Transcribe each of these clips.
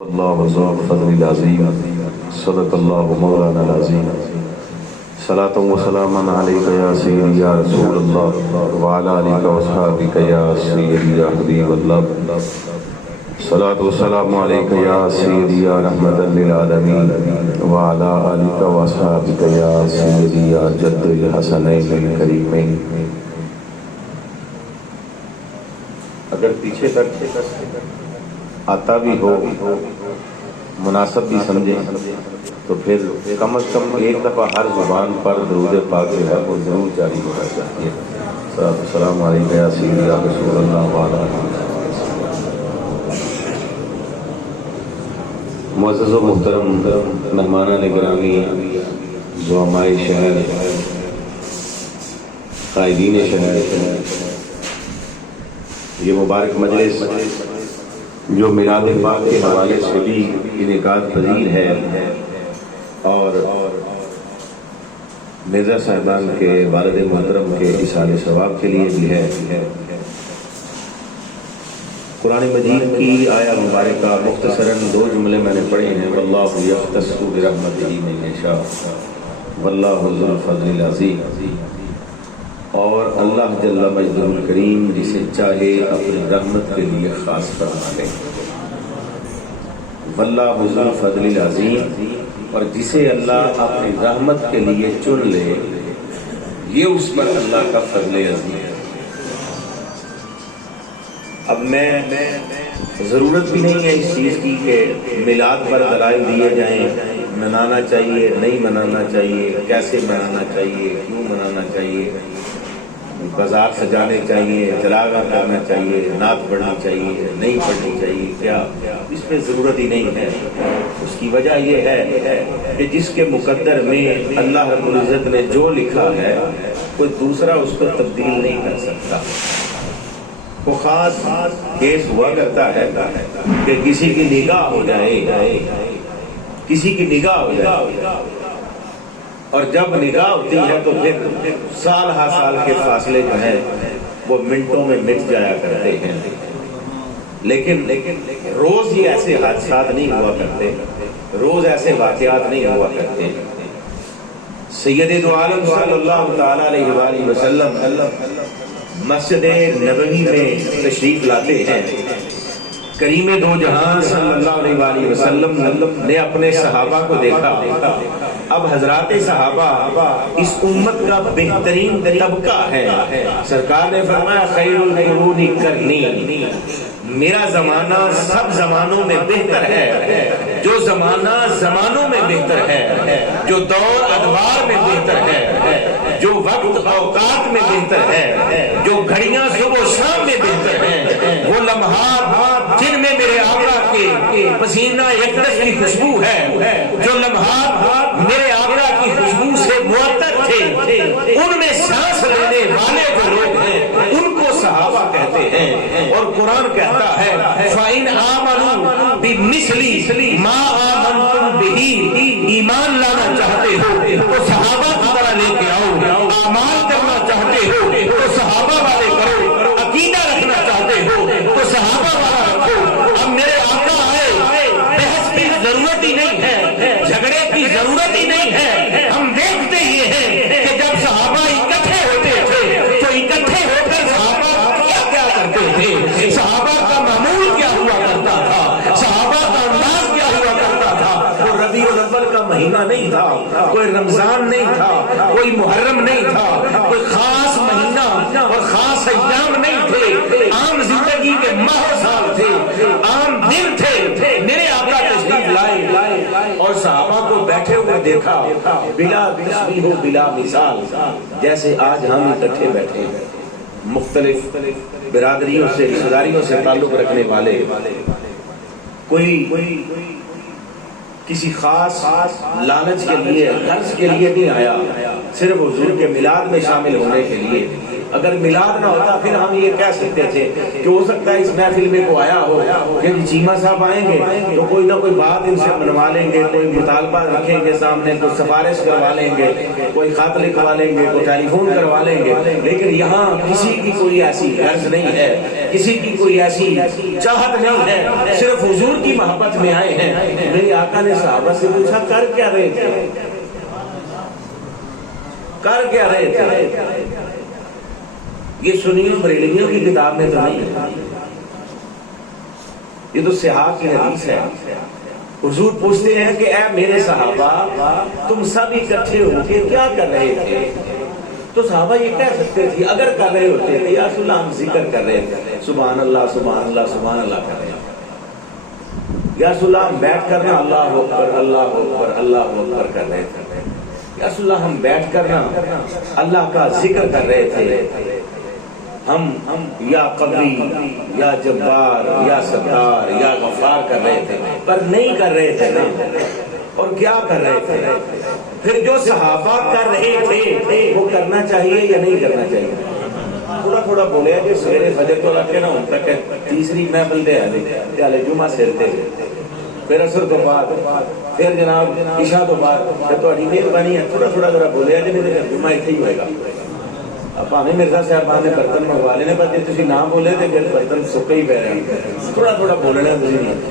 اللہ ذو الفضل العظیم صدق اللہ مولانا العظیم صلاۃ و سلاما علیک یا سیدی یا رسول اللہ وعلی آلک و اصحابک یا سیدی یا حبیب اللہ صلاۃ و سلام علیک یا سیدی یا رحمت للعالمین وعلی آلک و اصحابک یا سیدی یا جد الحسنین الکریمین۔ اگر پیچھے تک آتا بھی ہو مناسب بھی سمجھے تو پھر کم از کم ایک دفعہ ہر زبان پر درود پاک جو ہے وہ ضرور جاری ہونا چاہیے۔ السلام علیکم یا سیدی یا رسول اللہ وعلیٰ۔ معزز و محترم مہمانان گرامی، زعمائے شہر، قائدین شہر، یہ مبارک مجلس جو میلاد پاک کے حوالے سے بھی انعقاد پذیر ہے اور مرزا صاحبان کے والد محترم کے اصحال ثواب کے لیے بھی ہے۔ قرآن مجید کی آیا مبارکہ مختصراً دو جملے میں نے پڑھے ہیں، واللہ یختص برحمتہ من یشاء واللہ ذو الفضل العظیم، اور اللہ جل مجدہ الکریم جسے چاہے اپنی رحمت کے لیے خاص فرما لے، واللہ ذو الفضل العظیم، اور جسے اللہ اپنی رحمت کے لیے چن لے یہ اس پر اللہ کا فضل عظیم ہے۔ اب میں ضرورت بھی نہیں ہے اس چیز کی کہ میلاد پر دلائل دیے جائیں، منانا چاہیے نہیں منانا چاہیے، کیسے منانا چاہیے، کیوں منانا چاہیے، بازار سجانے چاہیے، چراغاں کرنا چاہیے، نعت پڑھنی چاہیے نہیں پڑھنی چاہیے، کیا اس میں ضرورت ہی نہیں ہے۔ اس کی وجہ یہ ہے کہ جس کے مقدر میں اللہ رب العزت نے جو لکھا ہے کوئی دوسرا اس کو تبدیل نہیں کر سکتا۔ وہ خاص کیس ہوا کرتا ہے کہ کسی کی نگاہ ہو جائے، کسی کی نگاہ ہو جائے، اور جب نگاہ ہوتی ہے تو پھر سال ہا سال کے فاصلے جو ہیں وہ منٹوں میں مٹ جایا کرتے ہیں، لیکن روز ہی ایسے حادثات نہیں ہوا کرتے، روز ایسے واقعات نہیں ہوا کرتے۔ سید دو عالم صلی اللہ تعالی علیہ وآلہ وسلم مسجد نبوی میں تشریف لاتے ہیں۔ کریم دو جہان صلی اللہ علیہ وآلہ وسلم نے اپنے صحابہ کو دیکھا۔ اب حضرات صحابہ اس امت کا بہترین طبقہ ہے۔ سرکار نے فرمایا خیر القرون قرنی، میرا زمانہ سب زمانوں میں بہتر ہے۔ جو زمانہ زمانوں میں بہتر ہے، جو دور ادوار میں بہتر ہے، جو وقت اوقات میں بہتر ہے، جو گھڑیاں صبح و شام میں بہتر ہیں، وہ لمحات جن میں میرے آقا کے پسینہ اقدس کی خوشبو ہے، جو لمحات میرے آقا کی خوشبو سے معطر تھے، ان میں سانس لینے والے جو لوگ ہیں ان کو صحابہ کہتے ہیں۔ اور قرآن کہتا ہے فَإِنْ آمَنُوا بِمِثْلِ مَا آمَنْتُمْ بِهِ، ایمان لانا چاہتے ہو تو صحابہ کی طرح لے کے آؤ، اعمال کرنا چاہتے ہو تو صحابہ والے کرو، عقیدہ رکھنا چاہتے ہو تو صحابہ والا رکھو۔ اب میرے آقا آئے، بحث کی ضرورت ہی نہیں ہے، جھگڑے کی ضرورت ہی نہیں ہے۔ ہم دیکھتے یہ ہیں کہ جب صحابہ اکٹھے ہوتے تھے تو اکٹھے ہو کر صحابہ کیا کرتے تھے، صحابہ کا معمول کیا ہوا کرتا تھا، صحابہ کا انداز کیا ہوا کرتا تھا۔ وہ ربیع الاول کا مہینہ نہیں تھا، کوئی رمضان نہیں تھا، کوئی محرم نہیں تھا، کوئی خاص مہینہ اور خاص ایام نہیں تھے، عام زندگی کے ماہ و سال تھے، عام دن تھے۔ میرے آقا تشریف لائے اور صحابہ کو بیٹھے ہوئے دیکھا، بلا تشبیہ و بلا مثال، جیسے آج ہم اکٹھے بیٹھے ہیں، مختلف برادریوں سے رشتہ داریوں سے تعلق رکھنے والے، کوئی کسی خاص لالچ کے لیے غرض کے لیے نہیں آیا، صرف حضور کے میلاد میں شامل ہونے کے لیے، اگر میلاد نہ ہوتا پھر ہم یہ کہہ سکتے تھے کہ ہو سکتا ہے اس محفل میں کو آیا ہو کہ چیمہ صاحب آئیں گے تو کوئی نہ کوئی بات ان سے بنوا لیں گے، کوئی مطالبہ رکھیں گے سامنے، کوئی سفارش کروا لیں گے، کوئی خط لکھوا لیں گے، کوئی ٹیلی فون کروا لیں گے، لیکن یہاں کسی کی کوئی ایسی غرض نہیں ہے، کسی کی کوئی ایسی چاہت نہیں ہے، صرف حضور کی محبت میں آئے ہیں۔ میرے آقا نے صحابہ سے پوچھا کر کیا رہے تھے، کر کیا رہے تھے؟ یہ سنیوں بریلویوں کی کتاب میں تو نہیں ہے، یہ تو صحاح کی حدیث ہے۔ حضور پوچھتے ہیں کہ اے میرے صحابہ تم سب اکٹھے ہو کے کیا کر رہے تھے؟ تو صحابہ یہ کہہ سکتے تھے اگر کر رہے ہوتے تھے یا رسول اللہ ہم ذکر کر رہے تھے، سبحان اللہ سبحان اللہ سبحان اللہ کر رہے ہیں، یا رسول اللہ ہم بیٹھ کرنا اللہ اکبر اللہ اکبر اللہ اکبر کر رہے تھے، یا رسول اللہ ہم بیٹھ کرنا اللہ کا ذکر کر رہے تھے، ہم یا قوی یا جبار یا ستار یا غفار کر رہے تھے، پر نہیں کر رہے تھے نا۔ اور کیا کر رہے تھے؟ پھر جو صحابہ کر رہے تھے وہ کرنا چاہیے یا نہیں کرنا چاہیے؟ تھوڑا تھوڑا بولے کہ سویرے فجر تو لگ کے نہ ہوتا کہ تیسری محفل دے آلے جمعہ سیرتے پھر عصر تو بعد پھر جناب عشاء تو بعد تو اڑی مہربانی ہے تھوڑا تھوڑا ذرا بولے کہ نہیں جمعہ اتنے ہی ہوئے گا۔ اب ہمیں مرزا صاحب نے برتن منگوا لینے پر جی تھی نہ بولے تو پھر برتن سکے ہی پہ رہے ہیں، تھوڑا تھوڑا بولنا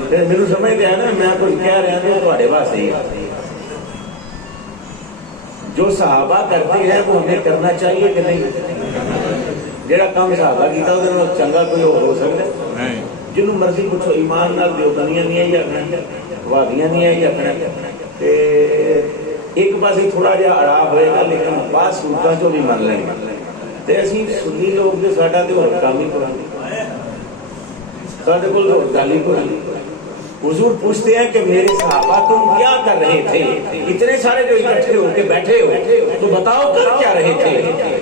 پھر میرے سمجھتے ہیں نا میں کچھ کہہ رہا ہوں تو تھوڑے پاس ہی ہے۔ جو صحابہ کرتے ہیں وہ ہمیں کرنا چاہیے کہ نہیں؟ جڑا کام صحابہ کیتا وہ چنگا کوئی اور ہو سکتا ہے؟ جنہوں مرضی پوچھو ایمان نال دیوبندیاں نہیں ہے یا وہابیاں نہیں ہے یا ایک پاسے تھوڑا جہا اڑا ہوئے گا لیکن بعض صورتوں چوں بھی من لیں گے تے اسی سنی لوگ تے ساڈا تے ہور کام ہی کوئی نہیں، ساڈے کول ہور گل ہی کوئی نہیں۔ حضور پوچھتے ہیں کہ میرے صحابہ تم کیا کر رہے تھے؟ اتنے سارے جو اکٹھے ہو کے بیٹھے ہو تو بتاؤ کر کیا رہے تھے؟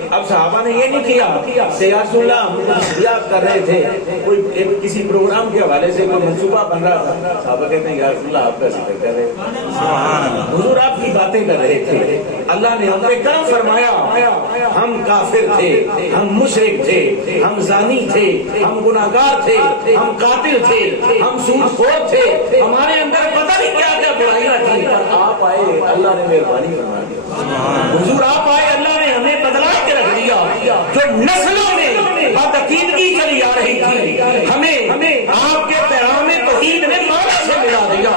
اب صحابہ نے یہ نہیں کیا کہ یا رسول اللہ کیا کر رہے تھے، کوئی کسی پروگرام کے حوالے سے کوئی منصوبہ بن رہا تھا، صحابہ کہتے ہیں یا رسول اللہ آپ کا ذکر کر رہے ہیں، حضور آپ کی باتیں کر رہے تھے، اللہ نے ہم پہ کرم فرمایا، ہم کافر تھے، ہم مشرک تھے، ہم زانی تھے، ہم گناہگار تھے، ہم قاتل تھے، ہم سود خور تھے، ہمارے اندر پتہ نہیں کیا کیا برائیاں تھیں، پر آپ آئے اللہ نے مہربانی فرما دی، حضور آپ آئے اللہ نے ہمیں بدلا کے رکھ دیا، جو نسلوں میں بدعقیدگی چلی آ رہی تھی ہمیں آپ کے پیغام توحید نے مانا سے ملا دیا،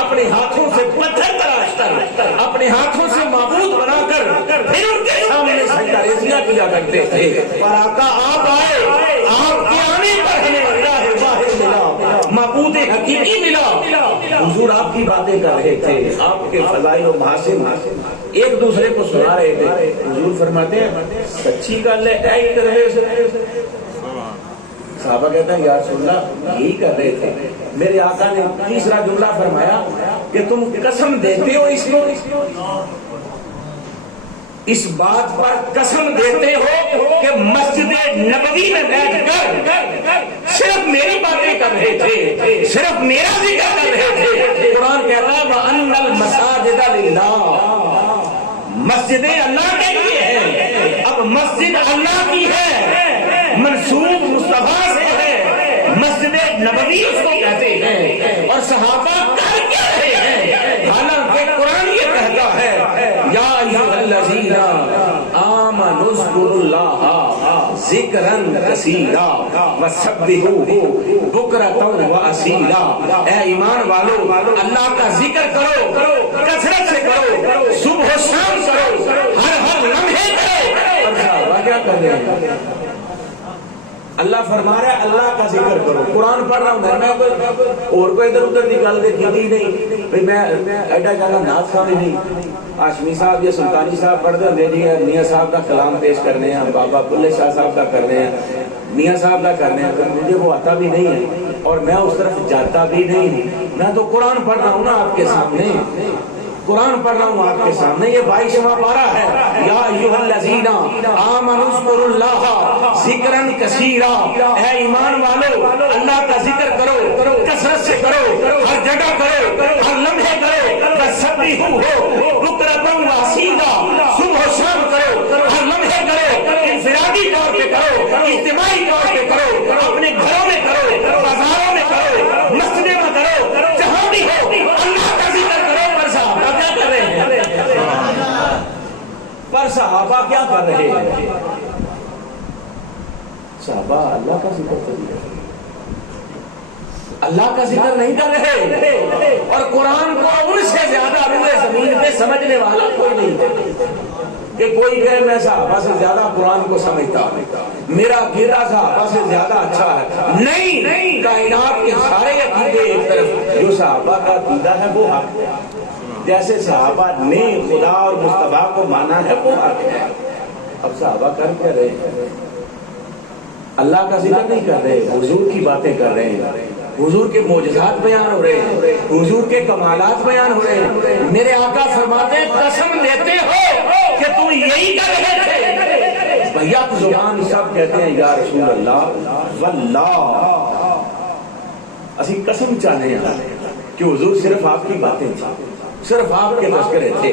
اپنے ہاتھوں سے پتھر تراش کر اپنے ہاتھوں سے معبود بنا کر پھر ان کے سامنے سجدہ ریزیاں کیا کرتے تھے، پر آقا آپ آئے، آپ کے آنے پر ہمیں اللہ واحد ملا، معبود حقیقی ملا، حضور آپ کی باتیں کر رہے تھے، آپ کے فضائل و محاسن ایک دوسرے کو سنا رہے تھے، حضور فرماتے ہیں سچی گل ہے ایک رہے سے، صحابہ کہتا ہے یا رسول اللہ یہی کر رہے تھے۔ میرے آقا نے تیسرا جملہ فرمایا کہ تم قسم دیتے ہو اس بات پر قسم دیتے ہو کہ مسجد نبوی میں بیٹھ کر صرف میری باتیں کر رہے تھے، صرف میرا ذکر کر رہے تھے۔ قرآن کہتا ہے وَأَنَّ الْمَسَاجِدَ لِلَّهِ، مسجدیں اللہ کے لیے ہیں، اب مسجد اللہ کی ہے، منسوب مصطفیٰ سے ہے، مسجد نبوی اس کو کہتے ہیں، اور صحابہ کر کیا رہے ہیں؟ حالانکہ قرآن یہ کہتا ہے یا ایھا الذین آمنوا اذکروا اللہ ذکرا کثیرا وسبحوہ بکرۃ واصیلا، اے ایمان والو اللہ کا ذکر کرو، کثرت سے کرو، صبح و شام کرو، ہر لمحے کرو۔ اور صحابہ کیا کر رہے ہیں؟ اللہ فرما رہا ہے اللہ کا ذکر کرو، قرآن پڑھ رہا ہوں میں اور کوئی ادھر ادھر کی گل دیکھی نہیں بھائی، میں ایڈا زیادہ نعت خواہ نہیں، ہاشمی صاحب یا سلطانی صاحب پڑھتے ہوتے جی میاں صاحب کا کلام پیش کرنے ہیں، بابا بلے شاہ صاحب کا کرنے ہیں، میاں صاحب کا کرنے ہیں، مجھے وہ آتا بھی نہیں ہے اور میں اس طرف جاتا بھی نہیں ہوں، میں تو قرآن پڑھ رہا ہوں نا آپ کے سامنے، قرآن پڑھ رہا ہوں آپ کے سامنے، یہ 22واں پارہ ہے، یا ایھا الذین آمنوا اذکروا اللہ ذکرا کثیرا، اے ایمان والو اللہ کا ذکر کرو، کثرت سے کرو، ہر جگہ کرو، ہر لمحے کرو، وسبحوہ بکرۃ واصیلا، صبح و شام کرو، ہر لمحے کرو، انفرادی طور پہ اجتماعی طور پہ کرو، اپنے گھروں میں کرو، بازاروں میں کرو، مسجدوں میں کرو، جہاں بھی ہو اللہ کا ذکر کرو۔ پر صحابہ کیا کر رہے ہیں؟ پر صحابہ کیا کر رہے ہیں؟ صحابہ اللہ کا ذکر کر رہے ہیں، اللہ کا ذکر نہیں کر رہے، اور قرآن کو ان سے زیادہ روئے زمین پہ سمجھنے والا کوئی نہیں ہے کہ کوئی کہے میں صحابہ سے زیادہ قرآن کو سمجھتا ہوں، میرا عقیدہ صحابہ سے زیادہ اچھا ہے۔ نہیں، کائنات کے سارے عقیدے ایک طرف، جو صحابہ کا عقیدہ ہے وہ حق ہے، جیسے صحابہ نے خدا اور مصطفیٰ کو مانا ہے وہ حق ہے۔ اب صحابہ کر کیا رہے ہیں؟ اللہ کا ذکر نہیں کر رہے، حضور کی باتیں کر رہے ہیں، حضور کے معجزات بیان ہو رہے ہیں، حضور کے کمالات بیان ہو رہے ہیں۔ میرے آقا فرماتے ہیں قسم دیتے ہو کہ تم یہی کر رہے تھے؟ بھیا زبان سب کہتے ہیں یا رسول اللہ واللہ، اسی قسم چاہتے ہیں کہ حضور صرف آپ کی باتیں تھیں، صرف آپ کے تذکرے تھے،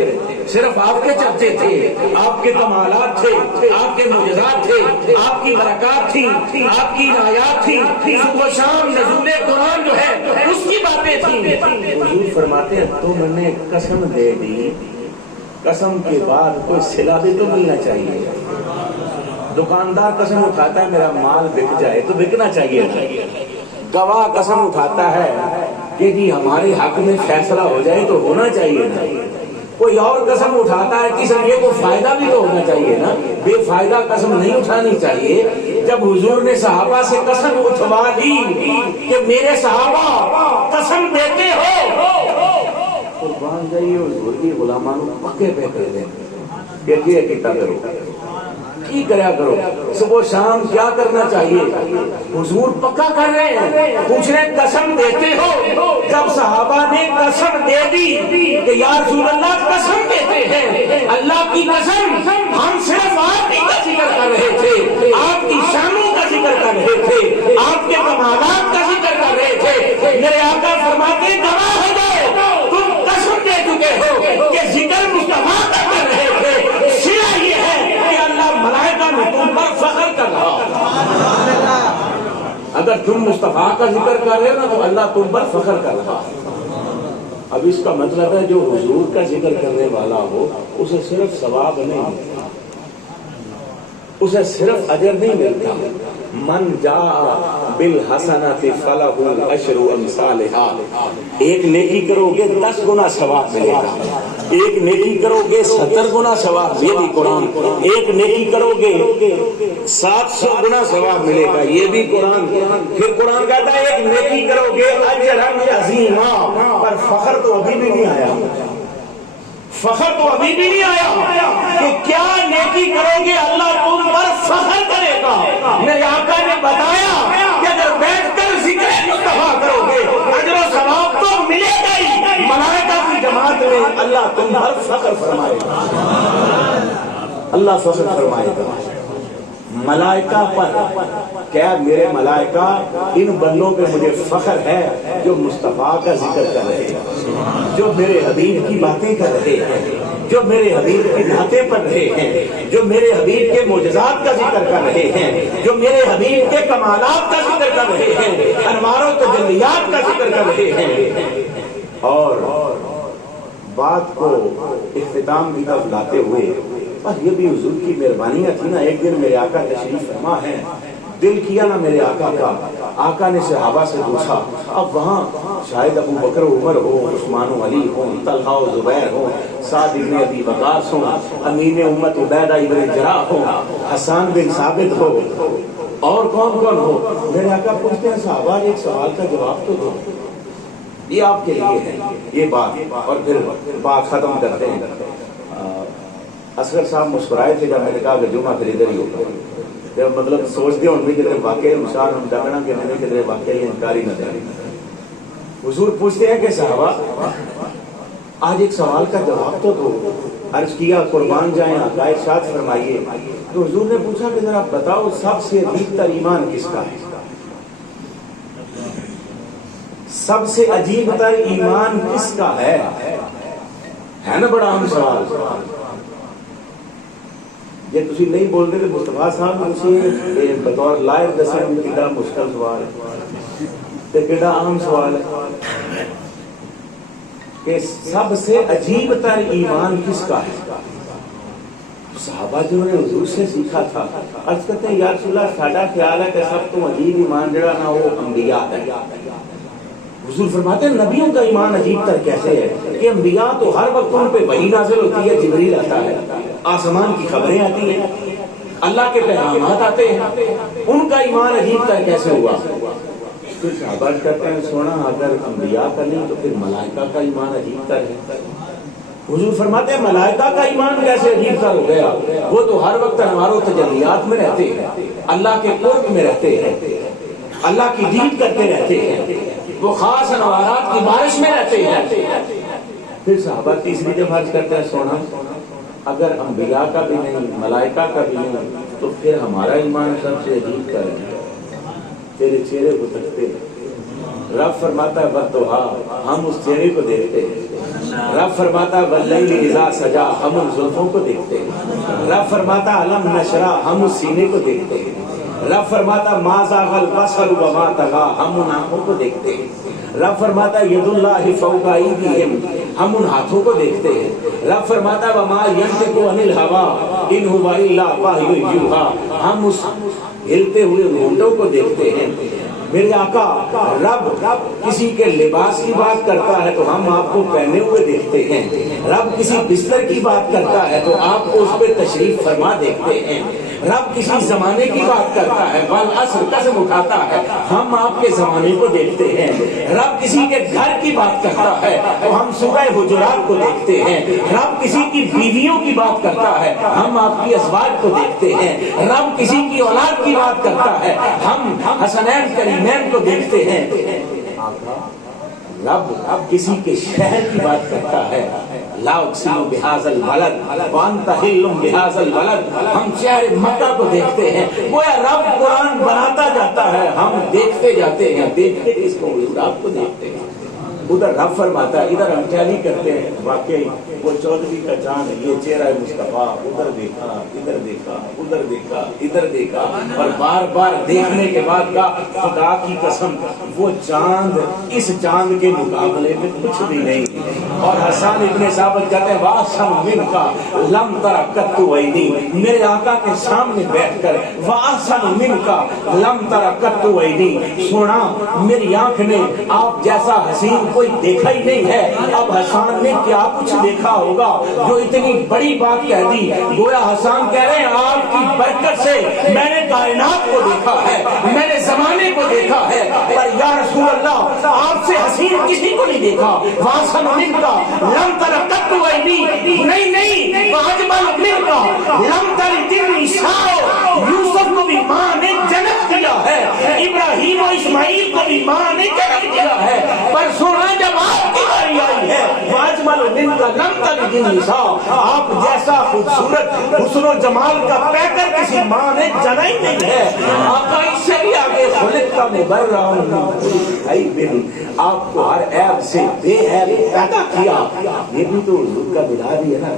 صرف آپ کے چرچے تھے، آپ کے کمالات تھے، آپ کے معجزات تھے، آپ کی برکات تھی، آپ کی عنایات تھی، صبح و شام نزول قرآن جو ہے اس کی باتیں تھیں۔ حضور فرماتے ہیں تم نے قسم دے دی، قسم کے بعد کوئی صلہ بھی تو ملنا چاہیے۔ دکاندار قسم اٹھاتا ہے میرا مال بک جائے تو بکنا چاہیے، گواہ قسم اٹھاتا ہے کہ جی ہمارے حق میں فیصلہ ہو جائے تو ہونا چاہیے نا، کوئی اور قسم اٹھاتا ہے کسی لیے کو فائدہ بھی تو ہونا چاہیے نا، بے فائدہ قسم نہیں اٹھانی چاہیے۔ جب حضور نے صحابہ سے قسم اٹھوا لی کہ میرے صحابہ قسم دیتے ہو تو مان جائیے حضور کی غلامان پکے پہ کر دیں، یہ کتا کرو کی کریا کرو، صبح شام کیا کرنا چاہیے، حضور پکا کر رہے ہیں۔ پوچھ رہے قسم دیتے ہو؟ جب صحابہ نے قسم دے دی کہ یا رسول اللہ قسم دیتے ہیں، اللہ کی قسم ہم صرف آپ ہی کا ذکر کر رہے تھے، آپ کی شانوں کا ذکر کر رہے تھے، آپ کے کمالات کا ذکر کر رہے تھے۔ میرے آقا فرماتے گواہ ہو جاؤ تم قسم دے چکے ہو کہ ذکر مصطفیٰ کا کر رہے تھے، سلا یہ ہے کہ اللہ ملائکہ میں تم پر فخر کر رہا۔ اگر تم مصطفیٰ کا ذکر کر رہے ہو نا تو اللہ تم پر فخر کر رہا۔ اب اس کا مطلب ہے جو حضور کا ذکر کرنے والا ہو اسے صرف ثواب نہیں ملتا، اسے صرف اجر نہیں ملتا۔ من جاء بالحسنۃ فلہ عشر امثالھا، ایک نیکی کرو گے 10 گنا ثواب ملے گا، ایک نیکی کرو گے 70 گنا ثواب، یہ بھی قرآن، ایک نیکی کرو گے 700 گنا ثواب ملے گا، یہ بھی قرآن۔ پھر قرآن کہتا ہے ایک نیکی کرو گے اجرا عظیما، پر فخر تو ابھی بھی نہیں آیا، فخر تو ابھی بھی نہیں آیا کہ کیا نیکی کرو گے اللہ تم پر فخر کرے گا۔ میرے آقا نے بتایا کہ اگر بیٹھ کر ذکر مصطفیٰ کرو گے اجر و ثواب تو ملے گا ہی، ملائکہ کی جماعت میں اللہ تم پر فخر فرمائے گا، اللہ فخر فرمائے گا ملائکہ پر۔ کیا میرے ملائکہ ان بندوں پہ مجھے فخر ہے جو مصطفیٰ کا ذکر کر رہے ہیں، جو میرے حبیب کی باتیں کر رہے ہیں، جو میرے حبیب کی نعتیں پڑھ رہے ہیں، جو میرے حبیب کے معجزات کا ذکر کر رہے ہیں، جو میرے حبیب کے کمالات کا ذکر کر رہے ہیں، انوار و تجلیات کا ذکر کر رہے ہیں۔ اور بات کو اختتام کی طرف لاتے ہوئے، اور یہ بھی حضور کی مہربانیاں تھی نا، ایک دن میرے آقا تشریف فرما ہے، دل کیا نا میرے آقا کا، آقا نے صحابہ سے پوچھا، اب وہاں شاید ابو بکر و عمر ہو، عثمان و علی ہو، طلحہ و زبیر ہو، سعد بن ابی وقاص ہو، امین امت عبیدہ ابن جراح ہو، حسان بن ثابت ہو، اور کون کون ہو۔ میرے آقا پوچھتے ہیں صحابہ ایک سوال کا جواب تو دو، یہ آپ کے لیے ہے یہ بات، اور پھر بات ختم کرتے ہیں۔ اصغر صاحب مسکرائے تھے جب میں نے کہا کہ جمعہ پھر ادھر ہی ہوگا، جب مطلب سوچتے ہوں کدھر واقعی مثال ہم جانا کہ میں نے کدھر واقعی انکاری نہ جاری۔ حضور پوچھتے ہیں کہ صحابہ آج ایک سوال کا جواب تو دو، عرض کیا قربان جائیں آقا ارشاد فرمائیے۔ تو حضور نے پوچھا کہ ذرا بتاؤ سب سے عجیب تر ایمان کس کا ہے، سب سے عجیب تر ایمان کس کا ہے نا، بڑا اہم سوال۔ جی تسی نہیں بولتے تو مصطفیٰ صاحب تسی بطور لائق دسن بھی کتنا مشکل سوال ہے تے کتنا عام سوال ہے کہ سب سے عجیب تر ایمان کس کا ہے؟ صحابہ جنہوں نے حضور سے سیکھا تھا عرض کرتے ہیں یا رسول اللہ ساڈا خیال ہے کہ سب تو عجیب ایمان جڑا نا وہ انبیاء ہے. حضور فرماتے ہیں نبیوں کا ایمان عجیب تر کیسے ہے کہ انبیاء تو ہر وقت ان پہ وحی نازل ہوتی ہے، جبریل آتا ہے، آسمان کی خبریں آتی ہیں، اللہ کے پیغامات آتے ہیں، ان کا ایمان عجیب تر کیسے ہوا؟ پھر صحابہ کہتے ہیں سونا اگر انبیاء کا نہیں تو پھر ملائکہ کا ایمان عجیب تر ہے. حضور فرماتے ہیں ملائکہ کا ایمان کیسے عجیب تر ہو گیا؟ وہ تو ہر وقت انوار و تجلیات میں رہتے ہیں، اللہ کے قرب میں رہتے ہیں، اللہ کی دید کرتے رہتے ہیں، وہ خاص انوارات کی بارش میں رہتے ہیں. پھر صحابہ تیسری جب عرض کرتے ہیں سونا اگر انبیاء کا بھی نہیں ملائکہ کا بھی نہیں تو پھر ہمارا ایمان سب سے عجیب تر ہے، تیرے چہرے کو تکتے ہیں. رب فرماتا ہے بتوہا ہم اس چہرے کو دیکھتے ہیں. رب فرماتا ہے واللیل اذا سجا ہم ان زلفوں کو دیکھتے ہیں. رب فرماتا ہے الم نشرح ہم اس سینے کو دیکھتے ہیں. رب فرماتا ہے ما زاغ البصر وما طغى ہم ان آنکھوں کو دیکھتے ہیں. رب فرماتا ہے ید اللہ فوق ایدیہم ہم ان ہاتھوں کو دیکھتے ہیں. رب فرماتا ہے وما ینطق عن الہوی ان هو الا وحی یوحی ہم اس ہلتے ہوئے ہونٹوں کو دیکھتے ہیں. میرے آقا رب کسی کے لباس کی بات کرتا ہے تو ہم آپ کو پہنے ہوئے دیکھتے ہیں. رب کسی بستر کی بات کرتا ہے تو آپ کو اس پہ تشریف فرما دیکھتے ہیں. رب کسی زمانے کی بات کرتا ہے والعصر قسم اٹھاتا ہے ہم آپ کے زمانے کو دیکھتے ہیں. رب کسی کے گھر کی بات کرتا ہے تو ہم سورہ حجرات کو دیکھتے ہیں. رب کسی کی بیویوں کی بات کرتا ہے ہم آپ کی ازواج کو دیکھتے ہیں. رب کسی کی اولاد کی بات کرتا ہے ہم حسنین کریمین کو دیکھتے ہیں. رب کسی کے شہر کی بات کرتا ہے لا اقسم بہذا البلد وانت حل بہذا البلد ہم شہر مکہ کو دیکھتے ہیں. گویا رب قرآن بناتا جاتا ہے ہم دیکھتے جاتے ہیں. دیکھتے کس کو؟ آپ کو دیکھتے ہیں. ادھر رب فرماتا ہے ادھر ہم ٹیلی کرتے ہیں واقعی وہ چودھری کا چاند یہ چہرہ مصطفیٰ ادھر دیکھا ادھر دیکھا ادھر دیکھا ادھر دیکھا اور بار بار دیکھنے کے بعد کا خدا کی قسم وہ چاند اس چاند کے مقابلے میں کچھ بھی نہیں. اور حسان ابن ثابت کہتے ہیں واسم من کا لم تر قط عینی میرے آقا کے سامنے بیٹھ کر واسم من کا لم تر قط عینی سونا میری آنکھ نے آپ جیسا حسین کوئی دیکھا ہی نہیں ہے. اب حسان نے کیا کچھ دیکھا ہوگا جو اتنی بڑی بات کہہ دی. گویا حسان کہہ رہے ہیں آپ کی برکت سے میں نے کائنات کو دیکھا ہے میں نے زمانے کو دیکھا ہے پر یا رسول اللہ آپ سے حسین کسی کو نہیں دیکھا. واسم من کا لم تر قط عینی نہیں واجمل من کا لم تر النساء یوسف کو بھی ماں نے جنت دیا ہے ابراہیم و اسماعیل کو بھی ماں نے جنت دیا ہے پر سونا جب آپ کی باری آئی ہے واجمل من کا لم تر النساء آپ جیسا خوبصورت حسن و جمال کا پیکر کسی ماں نے جنا ہی نہیں ہے. آقا اس سے بھی آگے خلق کا مبرہ ہوں آپ کو ہر عیب سے بے عیب پیدا کیا. یہ بھی تو حضور کا ملاد ہی ہے نا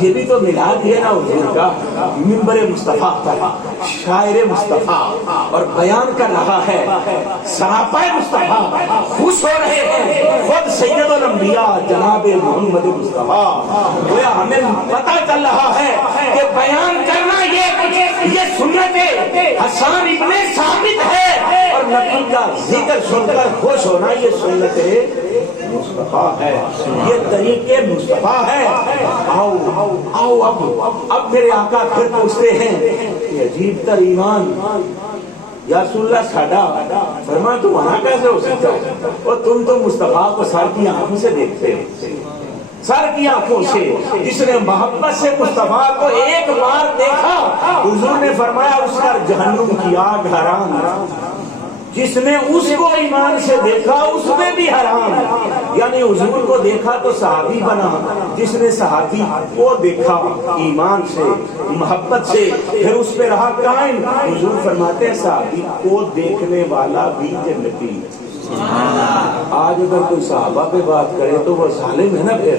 یہ بھی تو ملاد ہے نا حضور کا. منبر مصطفیٰ پر شاعر مصطفیٰ اور بیان کر رہا ہے صحابہ مصطفیٰ خوش ہو رہے ہیں خود سید الانبیاء جناب محمد مصطفیٰ. گویا ہمیں پتہ چل رہا ہے کہ بیان کرنا یہ سنت حسان ابن ثابت ہے اور نبی کا ذکر سن کر خوش ہونا یہ سنت مصطفیٰ ہے یہ طریقے مصطفیٰ ہے. آؤ اب میرے آقا پھر پوچھتے ہیں کہ عجیب تر ایمان یا رسول اللہ ساڈا فرما تمہارا کیسے ہو سکتا ہے اور تم تو مصطفیٰ کو سر کی آنکھوں سے دیکھتے ہو سر کی آنکھوں سے. جس نے محبت سے مصطفیٰ کو ایک بار دیکھا حضور نے فرمایا اس کا جہنم کی آگ حرام. جس نے اس کو ایمان سے دیکھا اس میں بھی حرام. یعنی حضور کو دیکھا تو صحابی بنا جس نے صحابی کو دیکھا ایمان سے محبت سے پھر اس پہ رہا قائم. حضور فرماتے ہیں صحابی کو دیکھنے والا بھی جنتی. آج اگر کوئی صحابہ پہ بات کرے تو وہ ظالم ہے نا. پھر